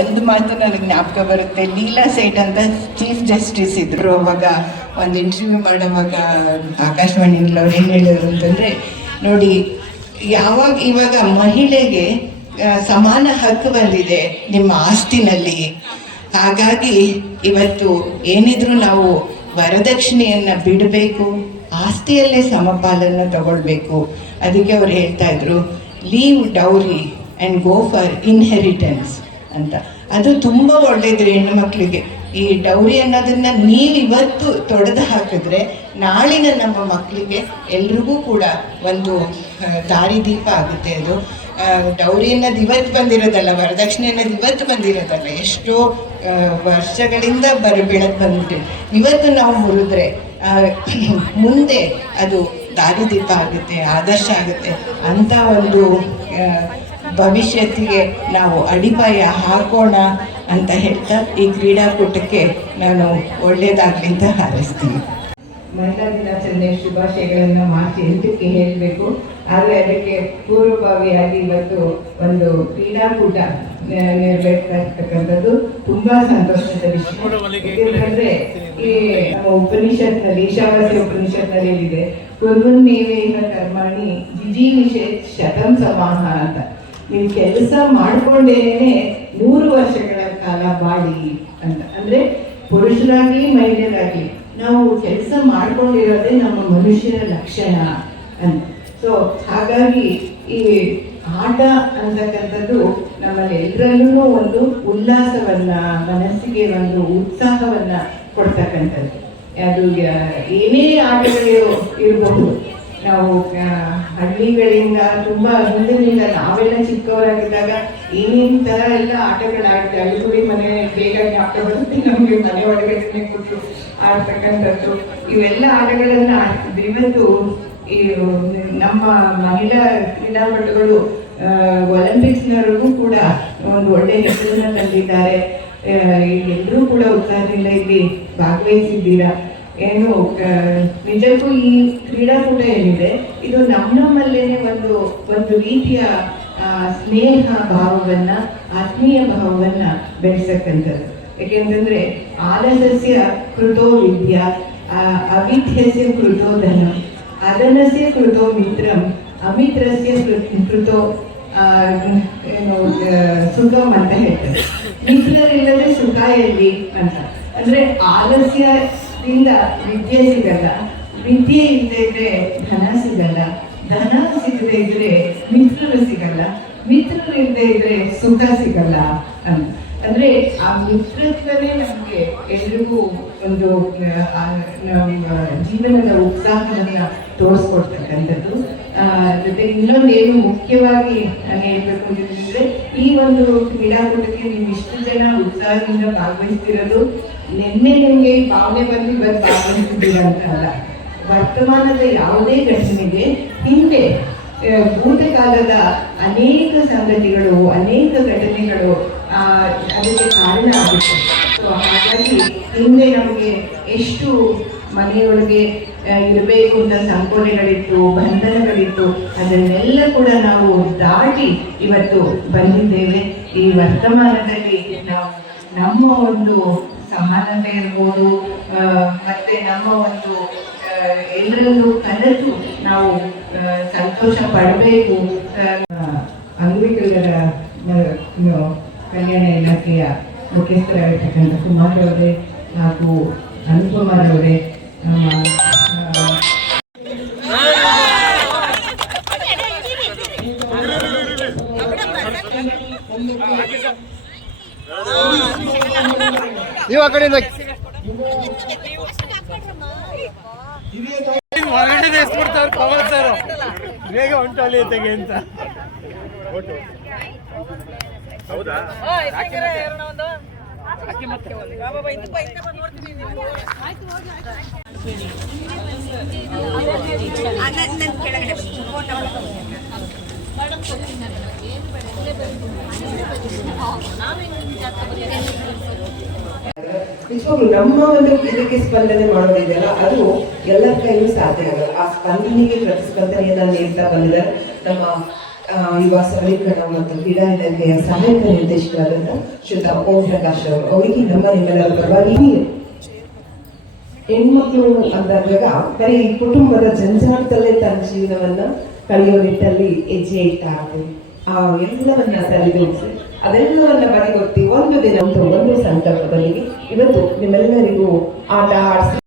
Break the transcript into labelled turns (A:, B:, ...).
A: ಒಂದು ಮಾತು ನನಗೆ ಜ್ಞಾಪಕ ಬರುತ್ತೆ. ಲೀಲಾ ಸೇಟ್ ಅಂತ ಚೀಫ್ ಜಸ್ಟಿಸ್ ಇದ್ರು. ಅವಾಗ ಒಂದು ಇಂಟರ್ವ್ಯೂ ಮಾಡುವಾಗ ಆಕಾಶವಾಣಿಯಲ್ಲಿ ಅವ್ರು ಏನು ಹೇಳಿದ್ರು ಅಂತಂದರೆ, ನೋಡಿ, ಯಾವಾಗ ಇವಾಗ ಮಹಿಳೆಗೆ ಸಮಾನ ಹಕ್ಕು ಬಂದಿದೆ ನಿಮ್ಮ ಆಸ್ತಿನಲ್ಲಿ, ಹಾಗಾಗಿ ಇವತ್ತು ಏನಿದ್ರು ನಾವು ವರದಕ್ಷಿಣೆಯನ್ನು ಬಿಡಬೇಕು, ಆಸ್ತಿಯಲ್ಲೇ ಸಮಪಾಲನ್ನು ತಗೊಳ್ಬೇಕು. ಅದಕ್ಕೆ ಅವ್ರು ಹೇಳ್ತಾ ಇದ್ರು leave dowry and go for inheritance ಅಂತ. ಅದು ತುಂಬ ಒಳ್ಳೇದು ಹೆಣ್ಣು ಮಕ್ಕಳಿಗೆ ಈ ಡೌರಿ ಅನ್ನೋದನ್ನ ನೀವು ಇವತ್ತು ತೊಡೆದು ಹಾಕಿದ್ರೆ ನಾಳಿನ ನಮ್ಮ ಮಕ್ಕಳಿಗೆ ಎಲ್ರಿಗೂ ಕೂಡ ಒಂದು ದಾರಿದೀಪ ಆಗುತ್ತೆ ಅದು. ಡೌರಿ ಅನ್ನೋದು ಇವತ್ತು ಬಂದಿರೋದಲ್ಲ, ವರದಕ್ಷಿಣೆ ಅನ್ನೋದು ಇವತ್ತು ಬಂದಿರೋದಲ್ಲ, ಎಷ್ಟೋ ವರ್ಷಗಳಿಂದ ಬರ ಬೆಳೆದು ಬಂದಿದೆ ಇವತ್ತು ನಾವು ಮುರಿದ್ರೆ ಮುಂದೆ ಅದು ದಾರಿದೀಪ ಆಗುತ್ತೆ, ಆದರ್ಶ ಆಗುತ್ತೆ ಅಂತ ಒಂದು ಭವಿಷ್ಯತ್ತಿಗೆ ನಾವು ಅಡಿಪಾಯ ಹಾಕೋಣ ಅಂತ ಹೇಳ್ತಾ ಈ ಕ್ರೀಡಾಕೂಟಕ್ಕೆ ನಾನು ಒಳ್ಳೆಯದಾಗಲಿ ಅಂತ ಹಾರೈಸ್ತೀನಿ. ಮಹಿಳಾ ದಿನಾಚರಣೆ ಶುಭಾಶಯಗಳನ್ನು ಮಾರ್ಚ್ ಎಂಟಕ್ಕೆ ಹೇಳಬೇಕು. ಆದರೆ ಅದಕ್ಕೆ ಪೂರ್ವಭಾವಿಯಾಗಿ ಇವತ್ತು ಒಂದು ಕ್ರೀಡಾಕೂಟ ನೆರವೇರ್ತಕ್ಕಂಥದ್ದು ನೆರವೇರ್ತಾ ತುಂಬಾ ಸಂತೋಷದ ವಿಷಯ. ಯಾಕಂದ್ರೆ ಈ ನಮ್ಮ ಉಪನಿಷತ್ನಲ್ಲಿ, ಈಶಾವಾಸ್ಯ ಉಪನಿಷತ್ನಲ್ಲಿ ಇದೆ ಕುರ್ವನ್ನೇವೇಹ ಕರ್ಮಾಣಿ ಜಿಜೀವಿಷೆ ಶತಂ ಸಮಾಹ ಅಂತ. ನೀವು ಕೆಲಸ ಮಾಡ್ಕೊಂಡೇನೆ ಮೂರು ವರ್ಷಗಳ ಕಾಲ ಬಾಳಿ ಅಂತ. ಅಂದ್ರೆ ಪುರುಷರಾಗಿ ಮಹಿಳೆಯರಾಗ್ಲಿ, ನಾವು ಕೆಲಸ ಮಾಡ್ಕೊಂಡಿರೋದೇ ನಮ್ಮ ಮನುಷ್ಯರ ಲಕ್ಷಣ ಅಂತ. ಸೊ ಹಾಗಾಗಿ ಈ ಆಟ ಅಂತಕ್ಕಂಥದ್ದು ನಮ್ಮಲ್ಲಿ ಎಲ್ಲರಲ್ಲೂ ಒಂದು ಉಲ್ಲಾಸವನ್ನ, ಮನಸ್ಸಿಗೆ ಒಂದು ಉತ್ಸಾಹವನ್ನ ಕೊಡ್ತಕ್ಕಂಥದ್ದು. ಅದು ಏನೇ ಆಟಗಳು ಇರಬಹುದು. ನಾವು ಹಳ್ಳಿಗಳಿಂದ ತುಂಬಾ ಹಿಂದಿನಿಂದ ನಾವೆಲ್ಲ ಚಿಕ್ಕವರಾಗಿದ್ದಾಗ ಏನೇನು ತರ ಎಲ್ಲ ಆಟಗಳಾಡ್ತೀವಿ ಅಲ್ಲಿ ಮನೆ, ಬೇಗ ಆಟ ಬರುತ್ತೆ ನಮಗೆ ಮನೆ ಒಳಗಡೆ ಕೊಟ್ಟು ಆಡ್ತಕ್ಕಂಥದ್ದು. ಇವೆಲ್ಲ ಆಟಗಳನ್ನು ಆಡ್ತಿದ್ವಿ. ಇವತ್ತು ಈ, ನಮ್ಮ ಮಹಿಳಾ ಕ್ರೀಡಾಪಟುಗಳು ಒಲಿಂಪಿಕ್ಸ್ನವರೆಗೂ ಕೂಡ ಒಂದು ಒಳ್ಳೆ ಹೆಸರನ್ನ ತಂದಿದ್ದಾರೆ. ಎಲ್ಲರೂ ಕೂಡ ಉತ್ಸಾಹದಿಂದ ಇಲ್ಲಿ ಭಾಗವಹಿಸಿದ್ದೀರಾ? ಏನು ನಿಜಕ್ಕೂ ಈ ಕ್ರೀಡಾಕೂಟ ಏನಿದೆ ಇದು ನಮ್ಮ ನಮ್ಮಲ್ಲೇನೆ ಒಂದು ಒಂದು ರೀತಿಯ ಸ್ನೇಹ ಭಾವವನ್ನ, ಆತ್ಮೀಯ ಭಾವವನ್ನ ಬೆಳೆಸಕ್ಕಂಥದ್ದು. ಯಾಕೆಂತಂದ್ರೆ ಆಲಸಸ್ಯ ಕೃತೋ ವಿದ್ಯಾ ಅವಿಧ್ಯಸ್ಯ ಕೃತೋ ಧನ ಅದನಸ್ಯ ಕೃತೋ ಮಿತ್ರಂ ಅಮಿತ್ರಸ್ಯ ಕೃತೋ ಏನು ಸುಖಮ್ ಸುಖಂ ಅಂತ ಹೇಳ್ತಾರೆ. ಮಿತ್ರರಿಲ್ಲದೆ ಸುಖ ಎಲ್ಲಿ ಅಂತ. ಅಂದ್ರೆ ಆಲಸ್ಯದಿಂದ ವಿದ್ಯೆ ಸಿಗಲ್ಲ, ವಿದ್ಯೆ ಇಲ್ಲದೆ ಇದ್ರೆ ಧನ ಸಿಗಲ್ಲ, ಧನ ಸಿಗದೆ ಇದ್ರೆ ಮಿತ್ರರು ಸಿಗಲ್ಲ, ಮಿತ್ರರು ಇಲ್ಲದೆ ಇದ್ರೆ ಸುಖ ಸಿಗಲ್ಲ ಅಂತ. ಅಂದ್ರೆ ಆ ಮಿತ್ರತ್ವನೇ ನಮಗೆ ಎಲ್ರಿಗೂ ಒಂದು ನಮ್ಮ ಜೀವನದ ಉತ್ಸಾಹವನ್ನ ತೋರಿಸ್ಕೊಡ್ತಕ್ಕಂಥದ್ದು. ಜೊತೆ ಇನ್ನೊಂದು ಏನು ಮುಖ್ಯವಾಗಿ ನಾನು ಹೇಳ್ಬೇಕು ಅಂತಂದ್ರೆ ಈ ಒಂದು ಕ್ರೀಡಾಕೂಟಕ್ಕೆ ನೀವು ಇಷ್ಟು ಜನ ಉತ್ಸಾಹದಿಂದ ಭಾಗವಹಿಸ್ತಿರೋದು ನಿನ್ನೆ ನಿಮಗೆ ಭಾವನೆ ಬಂದು ಇವತ್ತು ಅಂತ ಅಲ್ಲ ವರ್ತಮಾನದ ಯಾವುದೇ ಘಟನೆಗೆ ಹಿಂದೆ ಭೂತಕಾಲದ ಅನೇಕ ಸಂಗತಿಗಳು, ಅನೇಕ ಘಟನೆಗಳು ಅದಕ್ಕೆ ಕಾರಣ ಆಗುತ್ತೆ. ಸೊ ಹಾಗಾಗಿ ಹಿಂದೆ ನಮಗೆ ಎಷ್ಟು ಮನೆಯೊಳಗೆ ಇರಬೇಕು ಅಂತ ಸಂಕೋಲೆಗಳಿತ್ತು, ಬಂಧನಗಳಿತ್ತು, ಅದನ್ನೆಲ್ಲ ಕೂಡ ನಾವು ದಾಟಿ ಇವತ್ತು ಬಂದಿದ್ದೇವೆ. ಈ ವರ್ತಮಾನದಲ್ಲಿ ನಾವು ನಮ್ಮ ಒಂದು ಸಮಾನತೆ ಇರ್ಬೋದು ಮತ್ತೆ ನಮ್ಮ ಒಂದು ಎಲ್ಲರಲ್ಲೂ ಕಲಿತು ನಾವು ಸಂತೋಷ ಪಡಬೇಕು. ಅಂಗವಿಕಲರ ಕಲ್ಯಾಣ ಇಲಾಖೆಯ ಮುಖ್ಯಸ್ಥರಾಗಿರ್ತಕ್ಕಂಥ ಕುಮಾರ್ ಅವರೇ ಹಾಗೂ ಅನುಪಮಾರ್ ಅವರೇ ನಮ್ಮ ಆ,
B: ನೀವು ಆ ಕಡೆಯಿಂದ
C: ಹೊರಗಡೆ ಎಸ್ಬಿಡ್ತಾವ್ರು ಪವನ್ ಸರ್ ಬೇಗ ಹೊಂಟು ಅಲ್ಲಿ ತೆಗೆ ಅಂತ.
D: ನಿಜವಾಗ್ಲು ನಮ್ಮ ಒಂದು ಇದಕ್ಕೆ ಸ್ಪಂದನೆ ಮಾಡೋದಿದೆಯಲ್ಲ, ಅದು ಎಲ್ಲರ ಕೈಯಲ್ಲೂ ಸಾಧ್ಯ ಆಗಲ್ಲ. ಆ ಸ್ಪಂದನೆಗೆ ಪ್ರತಿಸ್ಪಂದನೆಯನ್ನ ನೀಡ್ತಾ ಬಂದಿದ್ದಾರೆ. ನಮ್ಮ ಯುವ ಸಬಲೀಕರಣ ಮತ್ತು ಕ್ರೀಡಾ ಇಲಾಖೆಯ ಸಹಾಯಕ ನಿರ್ದೇಶಕರಾದಂತಹ ಶ್ರೀತ ಓಂ ಪ್ರಕಾಶ್ ಅವರು. ಅವರಿಗೆ ನಮ್ಮ ನಿಮ್ಮೆಲ್ಲರ ಪರವಾಗಿ ಹೆಣ್ಮಕ್ಳು ಅಂದಾಗ ಬರೀ ಕುಟುಂಬದ ಜಂಜಾಟದಲ್ಲೇ ತನ್ನ ಜೀವನವನ್ನ ಕಳೆಯೋ ನಿಟ್ಟಲ್ಲಿ ಹೆಜ್ಜೆ ಇಟ್ಟಾಗ ಆ ಎಲ್ಲವನ್ನ ಸರಿದೂಗಿಸಿ ಅದೆಲ್ಲವನ್ನ ಬದಿಗೊತ್ತಿ ಒಂದು ದಿನ ಒಂದು ಸಂಕಲ್ಪದಲ್ಲಿ ಇವತ್ತು ನಿಮ್ಮೆಲ್ಲರಿಗೂ ಆಟ ಆಡಿಸಿ